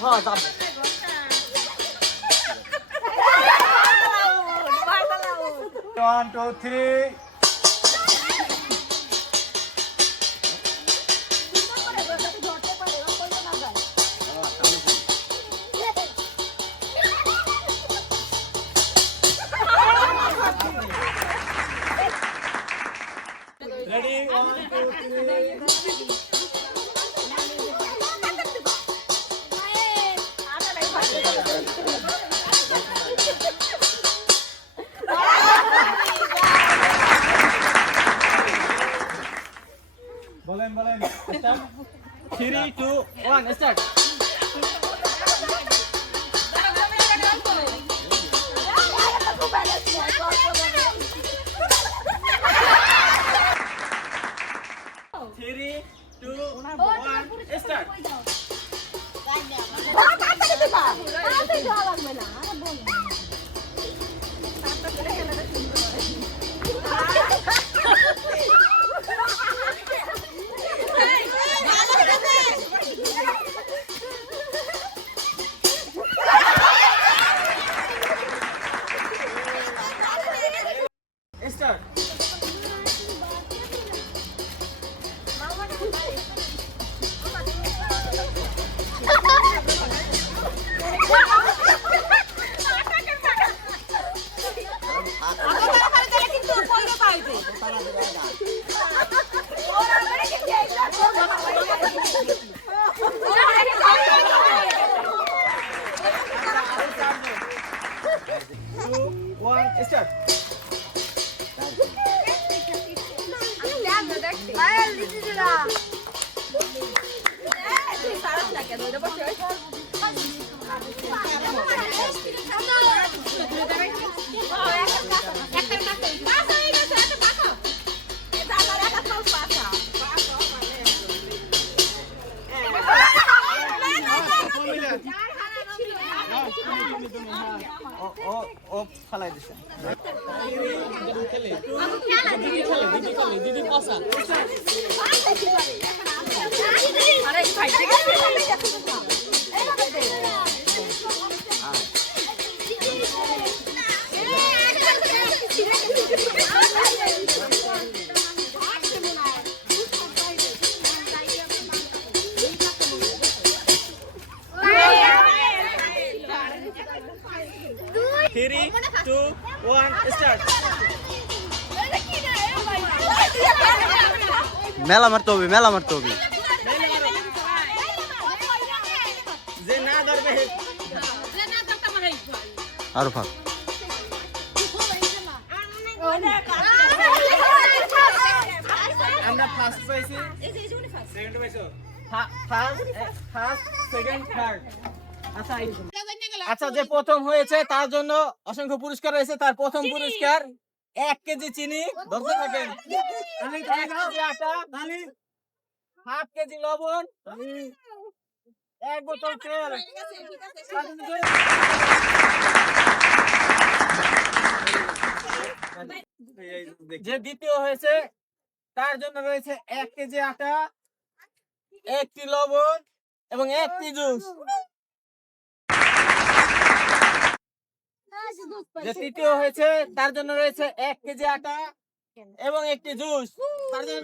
হ্যাঁ যাব one two three Ready? 1, 2, 3. Bolen. Start. 3, 2, 1. Start. Three, two, one, start. Start. Start. ও ফালাই দিছে দিদি পসা আরে ভাই ঠিক আছে Three, two, one, start. মেলা মারতে হবে যে না ধরবে আরো ফাঁক আমরা ফার্স্ট পাইছি সেকেন্ড পাইছো ফার্স্ট সেকেন্ড থার্ড আচ্ছা যে প্রথম হয়েছে তার জন্য অসংখ্য পুরস্কার রয়েছে তার প্রথম পুরস্কার 1 কেজি চিনি ধরতে থাকেন আটা হাফ কেজি লবণ 1 বোতল তেল যে দ্বিতীয় হয়েছে তার জন্য রয়েছে 1 কেজি আটা 1টি লবণ এবং 1টি জুস যে তৃতীয় হয়েছে তার জন্য রয়েছে 1 কেজি আটা এবং 1টি জুস তার জন্য